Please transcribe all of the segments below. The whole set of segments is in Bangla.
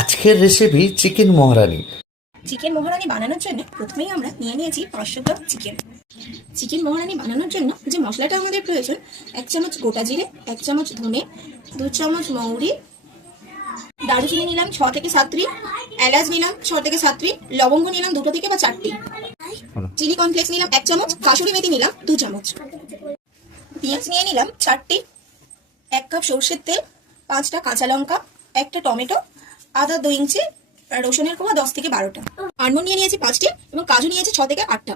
আজকের রেসিপি চিকেন মহারানি। চিকেন মহারানি বানানোর জন্য প্রথমেই আমরা নিয়ে নিয়েছি 500 গ্রাম চিকেন। চিকেন মহারানি বানানোর জন্য যে মশলাটা আমাদের প্রয়োজন, 1 চামচ গোটা জিরে, 1 চামচ ধনে, 2 চামচ মৌরি, দারুচিনি নিলাম 6 থেকে 7টি, এলাচ নিলাম 6 থেকে 7টি, লবঙ্গ নিলাম 2 থেকে বা 4টি, চিলি কর্নফ্লেক্স নিলাম 1 চামচ, কাসুরি মেথি নিলাম 2 চামচ, পেঁয়াজ নিয়ে নিলাম 4টি, 1 কাপ সরষের তেল, 5টা কাঁচা লঙ্কা, 1টা টমেটো, আদা 2 ইঞ্চি, রসুনের কোয়া 10 থেকে 12টা, আলমন্ড নিয়ে নিয়েছি 5টি এবং কাজু নিয়েছি 6 থেকে 8টা,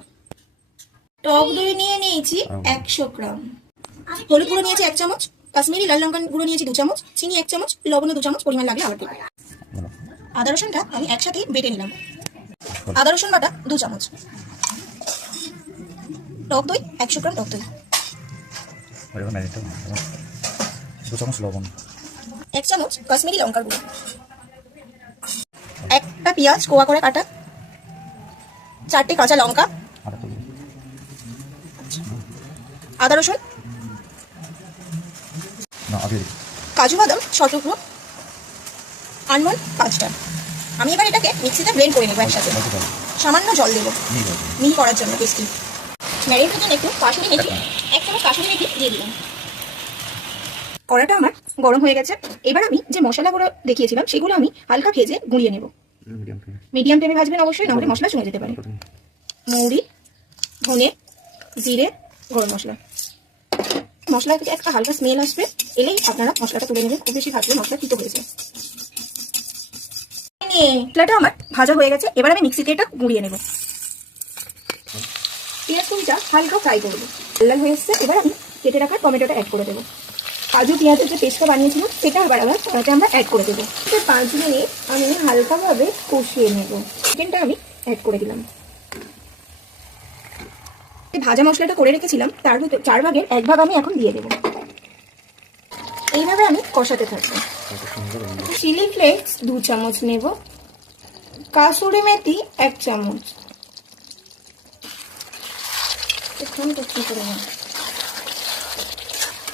টক দই নিয়ে নিয়েছি 100 গ্রাম, হলুদ গুঁড়ো নিয়েছি 1 চামচ, কাশ্মীরি লাল লঙ্কা গুঁড়ো নিয়েছি 2 চামচ, চিনি 1 চামচ, লবণ 2 চামচ, পরিমাণ লাগলে আবার দেবো। আদা রসুনটা আমি একসাথে বেটে নিলাম, আদা রসুন বাটা 2 চামচ, টক দই 100 গ্রাম টক দই, 2 চামচ লবণ, 1 চামচ কাশ্মীরি লঙ্কার গুঁড়ো, একটা পেঁয়াজ কোয়া করে কাটা, 4টে কাঁচা লঙ্কা, আদা রসুন, কাজু বাদাম 6 টুকরো, আলমন্ড 5টা। আমি এবার এটাকে মিক্সিতে ব্লেন্ড করে নেব একসাথে, সামান্য জল দেবো মিহি করার জন্য টেস্টি। ম্যারিনেটের জন্য একটু কাসুরি মেথি, 1 চামচ কাসুরি মেথি দিয়ে দিলাম। কড়াটা আমার গরম হয়ে গেছে, এবার আমি যে মশলাগুলো দেখিয়েছিলাম সেগুলো আমি হালকা ভেজে গুঁড়িয়ে নেব। মিডিয়াম ফ্লেমে ভাজবেন অবশ্যই, নাহলে মশলা চলে যেতে পারে। মৌরি, ধনে, জিরে, গরম মশলা। মশলা থেকে একটা হালকা স্মেল আসবে, এলেই আপনারা মশলাটা তুলে নেবেন। খুব বেশি ভাজলে মশলা তিতো হয়ে যায়। মশলাটা আমার ভাজা হয়ে গেছে, এবার আমি মিক্সিতে এটা গুঁড়িয়ে নেব। পেঁয়াজ কুচিটা হালকা ফ্রাই করবো, লাল হয়ে এসছে। এবার আমি কেটে রাখা টমেটোটা অ্যাড করে দেবো। কাজু পেঁয়াজের যে পেস্টটা বানিয়েছিলাম সেটা আবার কড়াতে আমরা অ্যাড করে দেবো। 5 মিনিট আমি হালকাভাবে কষিয়ে নেব। চিকেনটা আমি অ্যাড করে দিলাম। ভাজা মশলাটা করে রেখেছিলাম তার ভিতর 4 ভাগের 1 ভাগ আমি এখন দিয়ে দেবো। এইভাবে আমি কষাতে থাকবো। চিলি ফ্লেক্স 2 চামচ নেব, কাসুরি মেথি 1 চামচ,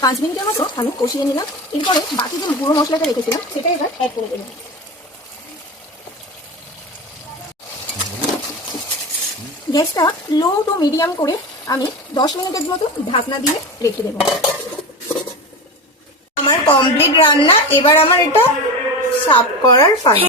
5 মিনিটের মতো আমি কষিয়ে নিলাম। এরপরে বাকি যে গুঁড়ো মশলাটা রেখেছিলাম সেটা এবার অ্যাড করে দেবো। গ্যাসটা লো টু মিডিয়াম করে আমি 10 মিনিটের মতো ঢাকনা দিয়ে রেখে দেবো। আমার কমপ্লিট রান্না, এবার আমার এটা সার্ভ করার পালা।